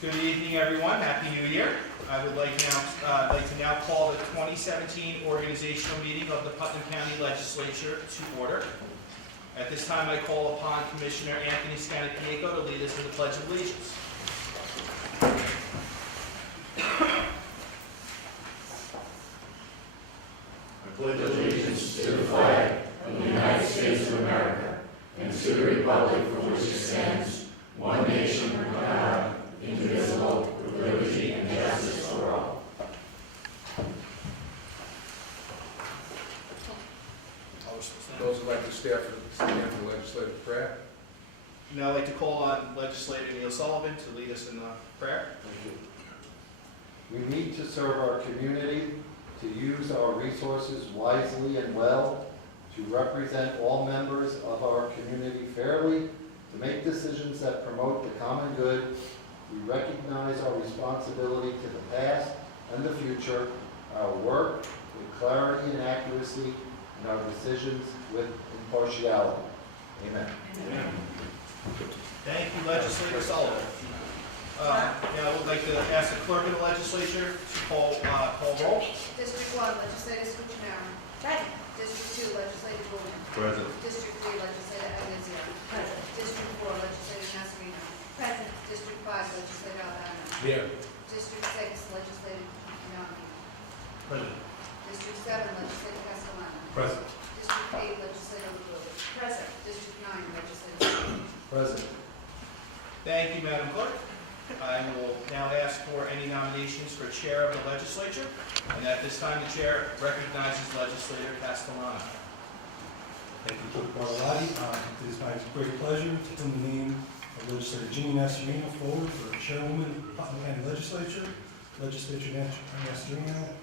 Good evening, everyone. Happy New Year. I would like to now call the 2017 organizational meeting of the Putnam County Legislature to order. At this time, I call upon Commissioner Anthony Scannapieco to lead us in the Pledge of Allegiance. I pledge allegiance to the flag of the United States of America and to the republic for which it stands, one nation under God, indivisible, with liberty and justice for all. Those who like to stand for legislative prayer. Now I'd like to call on Legislator Neil Sullivan to lead us in the prayer. We need to serve our community, to use our resources wisely and well, to represent all members of our community fairly, to make decisions that promote the common good. We recognize our responsibility to the past and the future, our work with clarity and accuracy, and our decisions with impartiality. Amen. Amen. Thank you, Legislator Sullivan. Now I would like to ask the clerk of the legislature to call roll. District 1, Legislator Scuccinero. Present. District 2, Legislator Bowman. Present. District 3, Legislator Agnazio. Present. District 4, Legislator Nasarino. Present. District 5, Legislator Albano. Here. District 6, Legislator Giuliani. Present. District 7, Legislator Castellano. Present. District 8, Legislator LaGuardia. Present. District 9, Legislator Scammell. Present. Thank you, Madam Clerk. I will now ask for any nominations for Chair of the Legislature. And at this time, the Chair recognizes Legislator Castellano. Thank you, Clerk Bartolotti. It is my great pleasure to put the name of Legislator Ginny Nasarino forward for Chairwoman of the Putnam County Legislature. Legislature Nasarino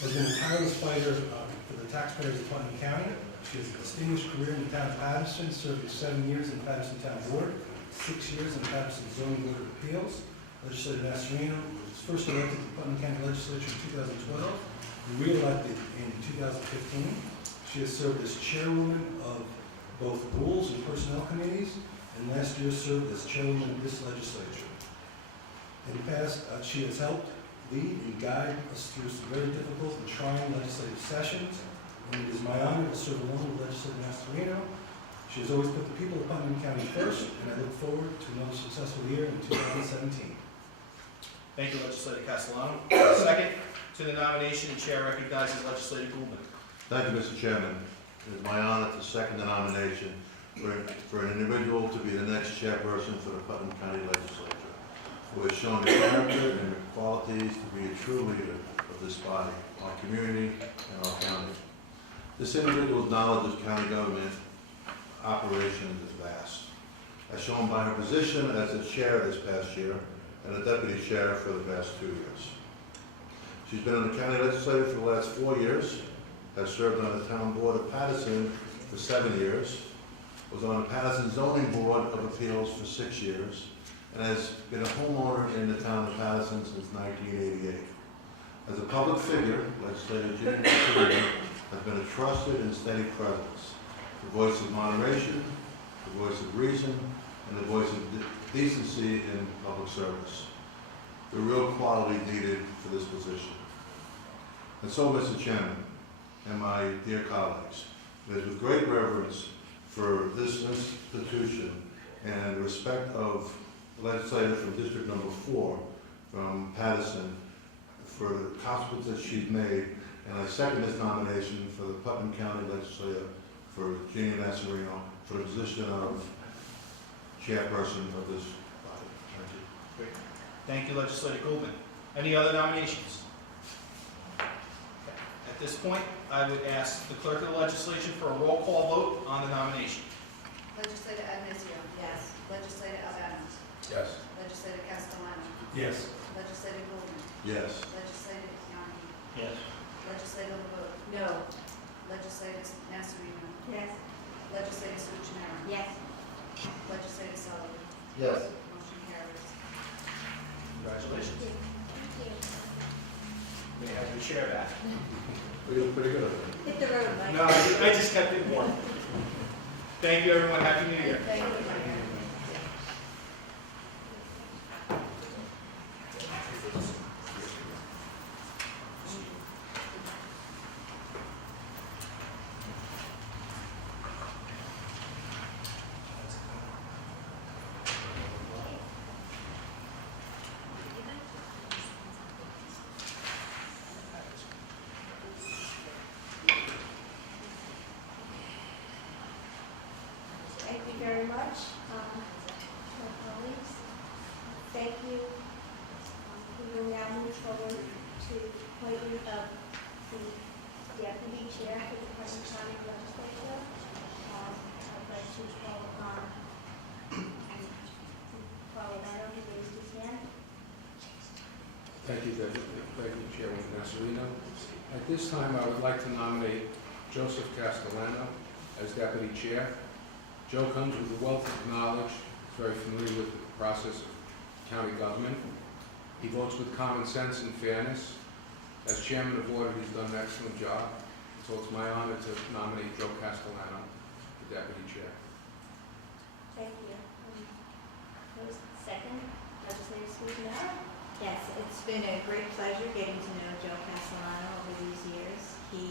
has been a tireless fighter for the taxpayers of Putnam County. She has a distinguished career in the town of Patterson, served 7 years in the Patterson Town Board, 6 years in the Patterson Zoning Board of Appeals. Legislator Nasarino was first elected to the Putnam County Legislature in 2012 and re-elected in 2015. She has served as chairwoman of both Rules and Personnel Committees, and last year served as chairwoman of this legislature. In the past, she has helped lead and guide us through some very difficult and trying legislative sessions, and it is my honor to serve along with Legislator Nasarino. She has always put the people of Putnam County first, and I look forward to another successful year in 2017. Thank you, Legislator Castellano. Second to the nomination, the Chair recognizes Legislator Goulman. Thank you, Mr. Chairman. It is my honor to second the nomination for an individual to be the next chairperson for the Putnam County Legislature, who has shown the character and the qualities to be a true leader of this body, our community, and our county. This individual's knowledge of county government operations is vast, as shown by her position as the chair this past year and a deputy chair for the past 2 years. She's been on the county legislature for the last 4 years, has served on the town board of Patterson for 7 years, was on the Patterson Zoning Board of Appeals for 6 years, and has been a homeowner in the town of Patterson since 1988. As a public figure, Legislator Ginny Nasarino has been a trusted and steady presence, the voice of moderation, the voice of reason, and the voice of decency in public service. The real quality needed for this position. And so, Mr. Chairman, and my dear colleagues, it is with great reverence for this institution and respect of the legislator from District Number 4 from Patterson for the accomplishments that she's made, and I second this nomination for the Putnam County Legislature for Ginny Nasarino for the position of chairperson of this body. Thank you. Great. Thank you, Legislator Goulman. Any other nominations? Okay. At this point, I would ask the clerk of the legislature for a roll call vote on the nomination. Legislator Agnazio. Yes. Legislator Albano. Yes. Legislator Castellano. Yes. Legislator Bowman. Yes. Legislator Giuliani. Yes. Legislator LaGuardia. No. Legislator Nasarino. Yes. Legislator Scuccinero. Yes. Legislator Sullivan. Yes. Motion carries. Congratulations. Thank you. You may have your chair back. We look pretty good. Hit the road, Mike. No, I just kept it warm. Thank you, everyone. Happy New Year. Thank you. thank you. We will now move forward to appointment of the deputy chair for the Putnam County Legislature. I'd like to call upon Colorado to raise his hand. Thank you, Chairman Nasarino. At this time, I would like to nominate Joseph Castellano as Deputy Chair. Joe comes with a wealth of knowledge, is very familiar with the process of county government. He votes with common sense and fairness. As Chairman of Order, he's done an excellent job. So it's my honor to nominate Joe Castellano for Deputy Chair. Thank you. Who's second? Legislator Sweetness? Yes, it's been a great pleasure getting to know Joe Castellano over these years. He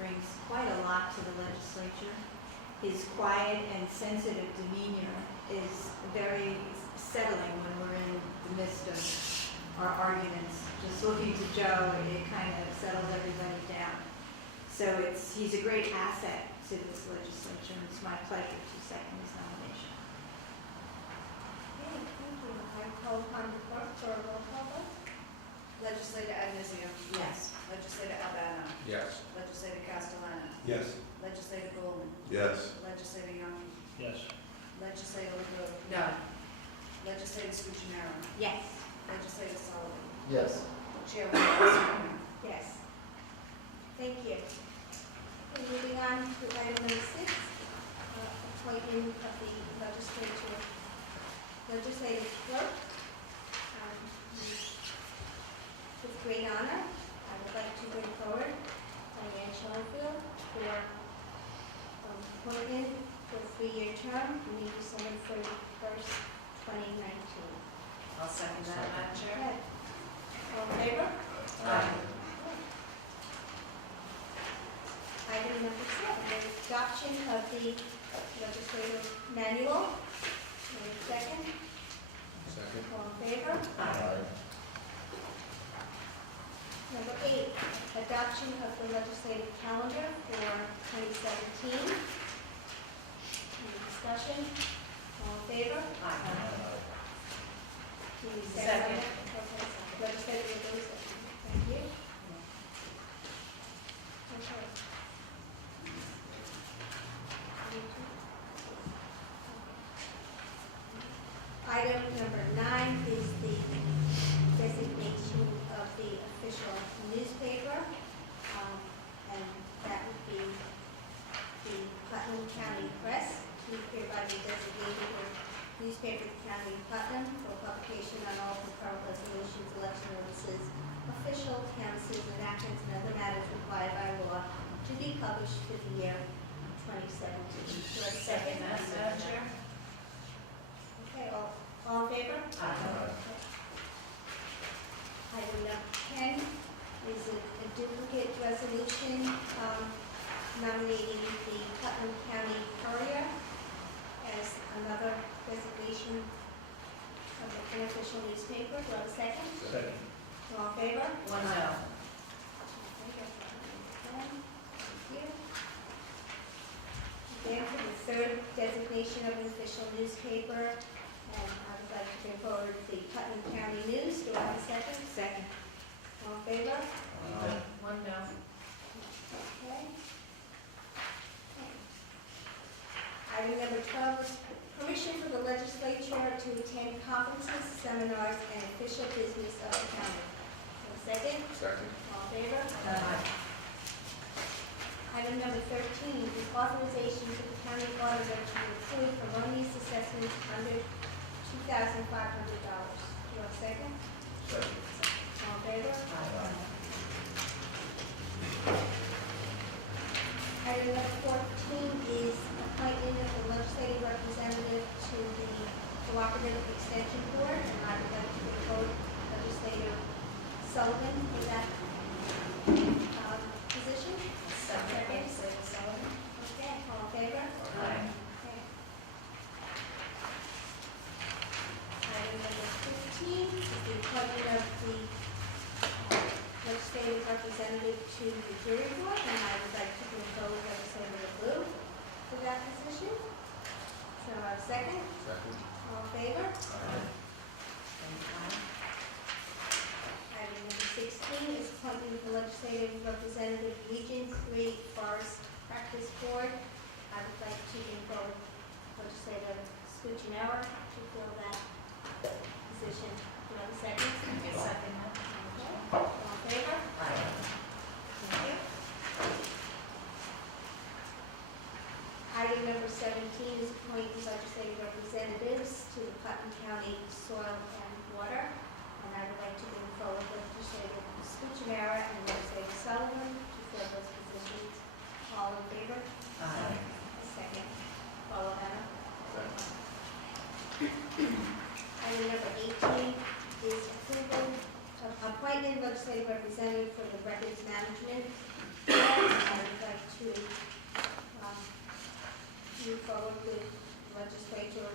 brings quite a lot to the legislature. His quiet and sensitive demeanor is very settling when we're in the midst of our arguments. Just looking to Joe, it kind of settles everybody down. So he's a great asset to this legislature, and it's my pleasure to second his nomination. Okay, thank you. I call upon the clerk for a roll call vote. Legislator Agnuzio. Yes. Legislator Albano. Yes. Legislator Castellano. Yes. Legislator Goldman. Yes. Legislator Young. Yes. Legislator LaGrove. No. Legislator Scuccinero. Yes. Legislator Sullivan. Yes. Chairwoman Nasarino. Yes. Thank you. Okay, moving on to item number 6, appointment of the legislative clerk. With great honor, I would like to bring forward Diane Schoenfield for appointment for a 3-year term, ending December 31st, 2019. I'll second that, Madam Chair. Okay. All in favor? Item number 7, the adoption of the legislative manual. Need a second? Second. All in favor? Number 8, adoption of the legislative calendar for 2017. Any discussion? All in favor? Need a Second. Okay, legislative will thank you. Okay. Item number 9 is the designation of the official newspaper, and that would be the Putnam County Press, to hereby be designated the newspaper of the County of Putnam for publication on all concurrent resolutions, election notices, official canvases, enactments, and other matters required by law to be published for the year 2017. Do I second that, Madam Chair? Okay, all in favor? Item number 10 is a duplicate resolution nominating the Putnam County Courier as another designation of an official newspaper. Do I have a second? Second. All in favor? 1 no. Thank you. Then for the third designation of an official newspaper, and I would like to bring forward the Putnam County News. Do I have a second? Second. All in favor? 1 no. Okay. Item number 12 is permission for the legislature to attend conferences, seminars, and official business of the county. A second? Second. All in favor? Item number 13 is authorization to the county auditor to approve erroneous assessments under $2,500. Do you have a second? Second. All in favor? Item number 14 is appointment of the legislative representative to the Cooperative Extension Board, and I would like to propose Legislator Sullivan for that position. Second, Legislator Sullivan. Okay, all in favor? Aye. Okay. Item number 15 is the appointment of the legislative representative to the jury board, and I would like to propose Legislator Blue for that position. So, second, Second. all in favor? And 14 is appointment of the legislative representative, Region 3 Forest Practice Board. I would like to invoke legislator Scuccinero to fill that position. Do I have a second? Second. Okay. All in favor? Thank you. Item number 17 is appointing legislative representatives to the Putnam County Soil and Water. And I would like to bring forward legislator Scuccinero and legislator Sullivan to fill those positions. All in favor? A second. Follow Hannah. Item number 18 is approval of appointment legislative representative for the records management. I would like to move forward with legislator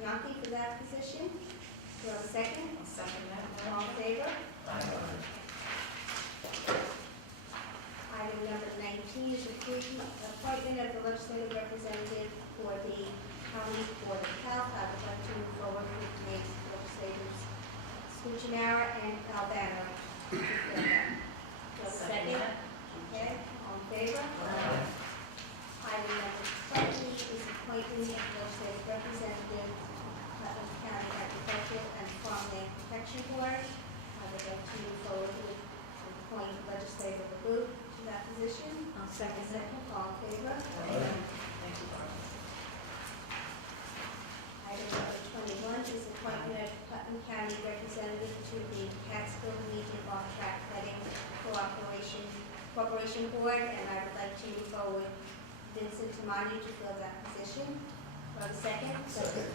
Bianchi for that position. Do I have a second? Second that. All in favor? Item number 19 is appointment of the legislative representative for the County Board of Health. I would like to move forward with the names of legislators Scuccinero and Albano. Do I have a second? Okay, all in favor? Item number 20 is appointment of legislative representative of the County Agricultural and Farmland Protection Board. I would like to move forward with appoint legislator Legault to that position. I'll second that. All in favor? Thank you, Barbara. Item number 21 is appointment of Putnam County representative to the Catskill Region Off-Track Betting Corporation Board, and I would like to move forward Vincent Tamani to fill that position. Do I have a second? Second.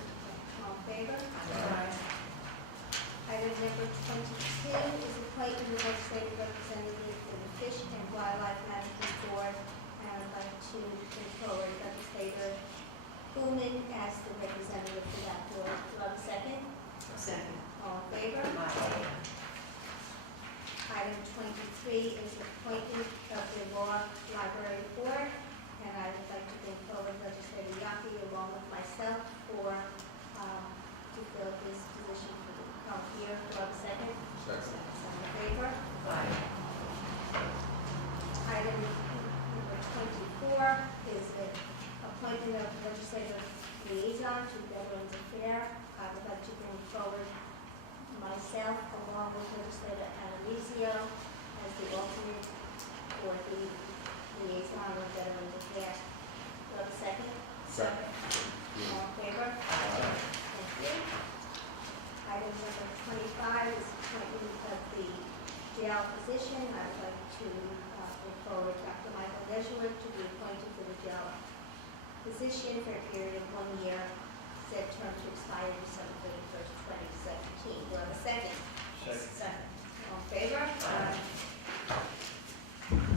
All in favor? Item number 22 is appointment of legislative representative for the Fish and Wildlife Management Board, and I would like to bring forward legislator Pullman as the representative for that board. Do I have a second? Second. All in favor? Item 23 is appointment of the Law Library Board, and I would like to bring forward legislator Yaki along with myself for, to fill this position for the current year. Do I have a second? Second. All in favor? Item number 24 is the appointment of legislative liaison to Veterans Affairs. I would like to bring forward myself along with legislator Analizio as the alternate for the liaison with Veterans Affairs. Do I have a second? Second. All in favor? Thank you. Item number 25 is appointment of the jail physician. I would like to bring forward Dr. Michael Deschler to be appointed to the jail physician for a period of 1 year, said term to expire December 31st, 2017. Do I have a second? Second. All in favor?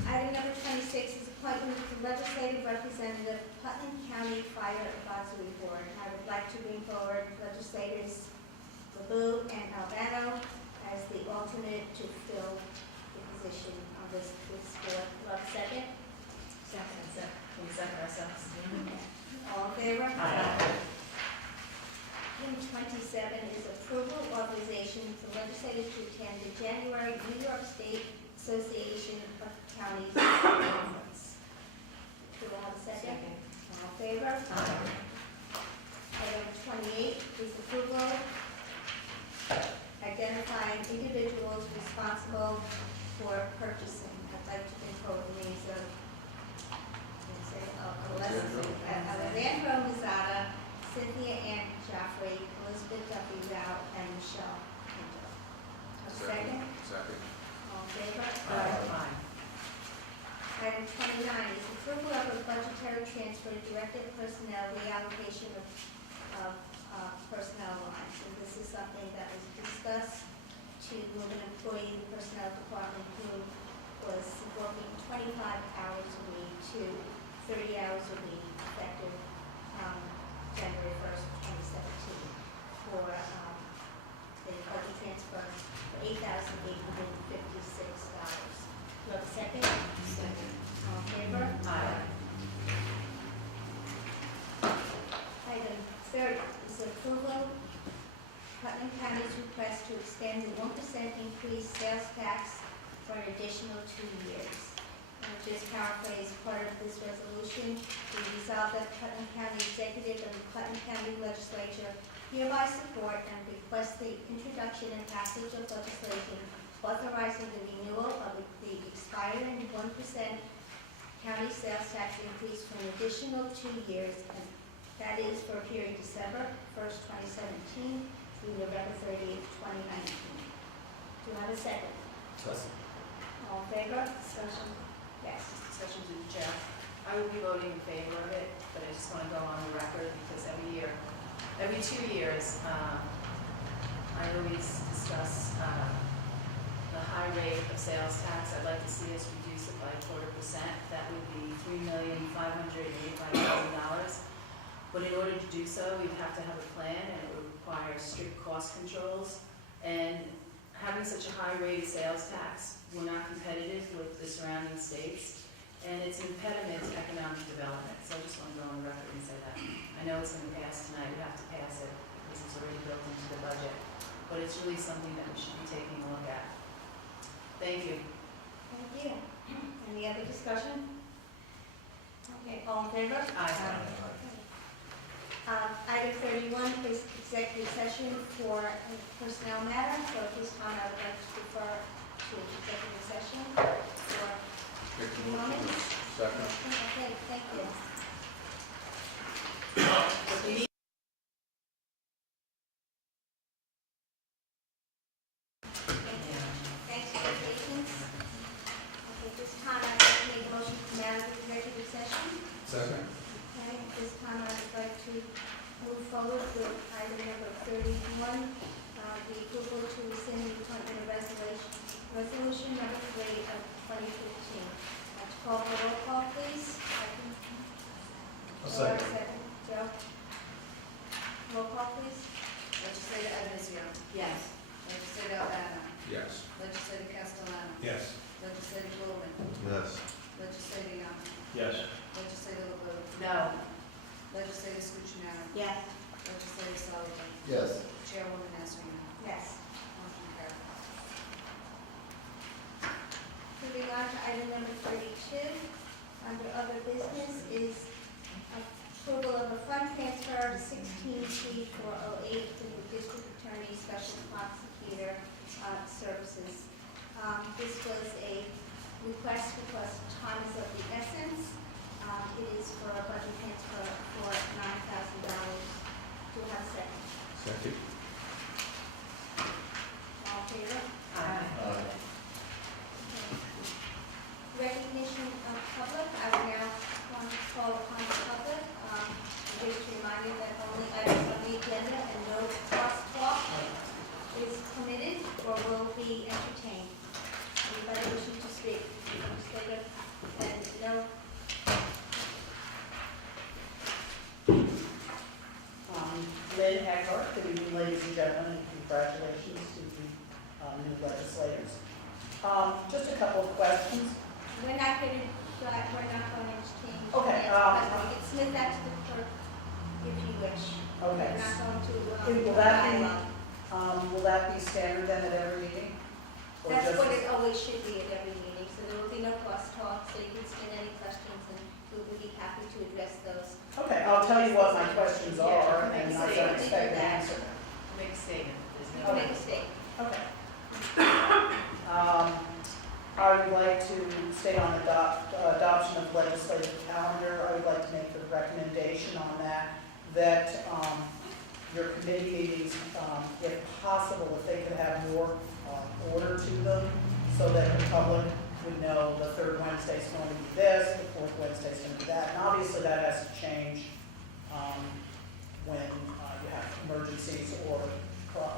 Item number 26 is appointment of the legislative representative, Putnam County Fire Advisory Board. I would like to bring forward legislators Legault and Albano as the alternate to fill the position on this board. Do I have a second? Second. Can we second ourselves? All in favor? Item 27 is approval authorization for legislators to attend the January New York State Association of Counties Conference. Do I have a second? All in favor? Item 28 is approval identifying individuals responsible for purchasing. I'd like to bring forward the names of Alessandro Mazzata, Cynthia Ann Jaffrey, Elizabeth W. Rao, and Michelle Pinto. A second? Second. All in favor? Aye. Item 29 is approval of a budgetary transfer, directed personnel, reallocation of personnel lines. And this is something that was discussed to move an employee in the personnel department who was working 25 hours a week to 30 hours a week effective January 1st, 2017 for a budget transfer for $8,856. Do you have a second? Second. All in favor? Aye. Item 30 is approval Putnam County's request to extend the 1% increase sales tax for an additional 2 years. And just paraphrase part of this resolution, we resolve that Putnam County Executive and the Putnam County Legislature hereby support and request the introduction and passage of legislation authorizing the renewal of the expiring 1% county sales tax increase for an additional 2 years, and that is for a period December 1st, 2017 through November 30th, 2019. Do you have a second? All in favor? Discussion? Yes. Discussion to the chair. I will be voting in favor of it, but I just want to go on the record because every 2 years, I always discuss the high rate of sales tax. I'd like to see us reduce it by 0.25%. That would be $3,585,000. But in order to do so, we'd have to have a plan, and it would require strict cost controls. And having such a high rate of sales tax, we're not competitive with the surrounding states, and it's an impediment to economic development. So I just want to go on the record and say that. I know it's going to pass tonight, we have to pass it because it's already built into the budget, but it's really something that we should be taking a look at. Thank you. Thank you. Any other discussion? Okay, all in favor? Aye. Item 31 is executive session for a personnel matter, so at this time I would like to refer to executive session for Make the comments. motion. Second. Okay, thank you. Thanks for your patience. Okay, at this time I'd like to make a motion to come out of executive session. Second. Okay, at this time I would like to move forward with item number 31, the approval to rescind the appointment of resolution number 3 of 2015. Let's call for roll call, please. Laura, second. Joe? Roll call, please. Legislator Evans, Yes. Legislator Albano. Yes. Legislator Castellano. Yes. Legislator Blumen. Yes. Legislator Young. Yes. Legislator LeBeau. No. Legislator Scuccinaro. Yes. Legislator Sullivan. Yes. Chairwoman Esrino. Yes. Motion carried. Moving on to item number 32, under other business is approval of a fund transfer of 16C408 to the district attorney special prosecutor services. This was a request because time is of the essence. It is for a budget transfer for $9,000. Do you have a second? Second. All in favor? Aye. Recognition of public, I will now want to call upon the public. Just to remind you that only items on the agenda and no crosswalk is permitted or will be entertained. Anybody wishing to speak? Legislator, and no. Lynn Eckhart, good evening, ladies and gentlemen, and congratulations to the new legislators. Just a couple of questions. We're not going to entertain. Okay, You can submit that to the clerk if you wish. Okay. We're not going to. Will that be standard then at every meeting? Or That's just- what it always should be at every meeting, so there will be no crosstalk, so you can submit any questions and we will be happy to address those. Okay, I'll tell you what my questions are, Yeah, and make I a don't statement. expect an answer. Make a statement. There's You no. can make a statement. Okay. I would like to state on adoption of legislative calendar, I would like to make the recommendation on that your committee meetings, if possible, if they could have more order to them, so that the public would know the third Wednesday is going to be this, the fourth Wednesday is going to be that. And obviously that has to change when you have emergencies or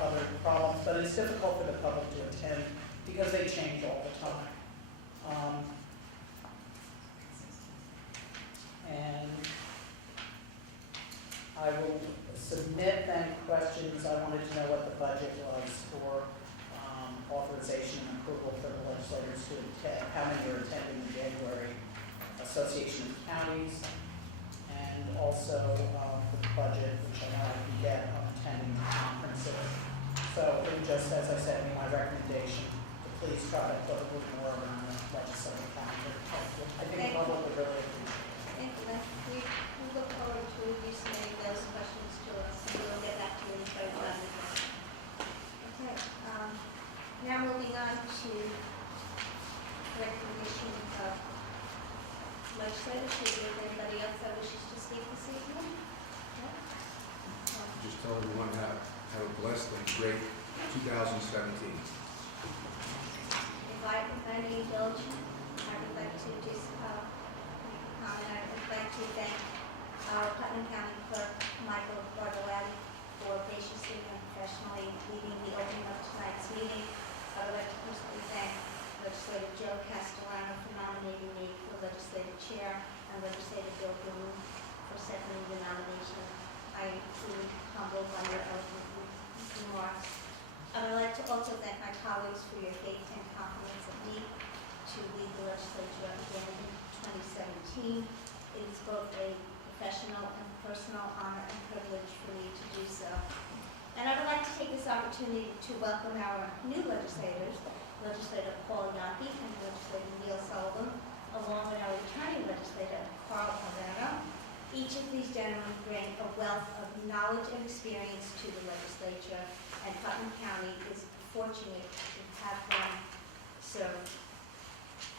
other problems, but it's difficult for the public to attend because they change all the time. And I will submit then questions. I wanted to know what the budget was for authorization and approval for the legislators to attend, how many are attending the January Association of Counties, and also for the budget, which I know I can get on attending the conferences. So it would just, as I said, be my recommendation to please try to put a little more around the legislative calendar. I think the Thank you. public would really appreciate it. Thank you, Lynn. We look forward to you submitting those questions to us, and we'll get back to you by Monday. Okay, now moving on to recognition of legislators. Is there anybody else that wishes to speak this evening? No? Just tell everyone have a blessed and great 2017. If I may indulge, I would like to just comment. I would like to thank our Putnam County Clerk, Michael Bartolatti, for graciously and professionally leading the opening of tonight's meeting. I would like to personally thank Legislator Joe Castellano for nominating me for Legislative Chair and Legislator Bill Bloom for seconding the nomination. I am truly humbled by your eloquent remarks. I would like to also thank my colleagues for your faith and confidence in me to lead the legislature again in 2017. It is both a professional and personal honor and privilege for me to do so. And I would like to take this opportunity to welcome our new legislators, Legislator Paul Yonke and Legislator Neil Sullivan, along with our returning legislator, Carl Pavano. Each of these gentlemen bring a wealth of knowledge and experience to the legislature, and Putnam County is fortunate to have them serve.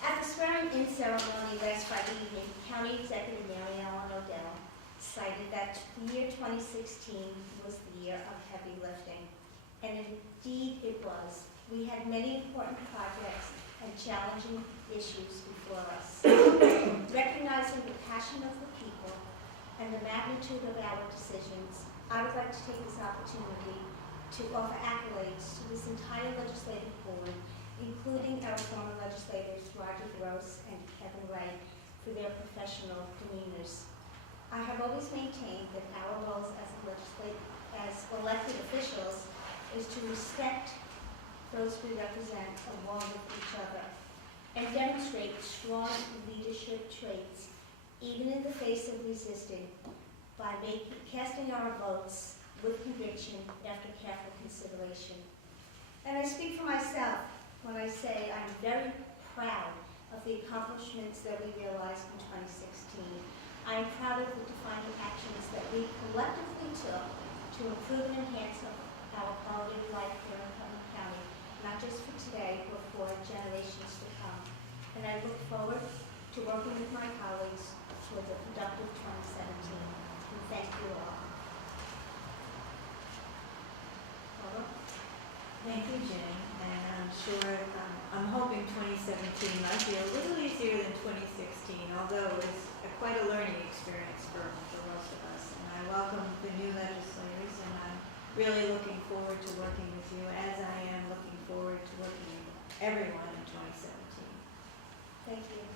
At the swearing-in ceremony last Friday evening, County Executive Mary Ellen Odell cited that the year 2016 was the year of heavy lifting, and indeed it was. We had many important projects and challenging issues before us. Recognizing the passion of the people and the magnitude of our decisions, I would like to take this opportunity to offer accolades to this entire legislative board, including our former legislators Roger Gross and Kevin Wright, for their professional demeanors. I have always maintained that our roles as elected officials is to respect those we represent along with each other and demonstrate strong leadership traits even in the face of resisting by casting our votes with conviction after careful consideration. And I speak for myself when I say I'm very proud of the accomplishments that we realized in 2016. I am proud of the defining actions that we collectively took to improve and enhance our quality of life here in Putnam County, not just for today, but for generations to come. And I look forward to working with my colleagues towards a productive 2017. And thank you all. Paula? Thank you, Jenny, and I'm sure, I'm hoping 2017 might be a little easier than 2016, although it was quite a learning experience for most of us. And I welcome the new legislators, and I'm really looking forward to working with you, as I am looking forward to working with everyone in 2017. Thank you.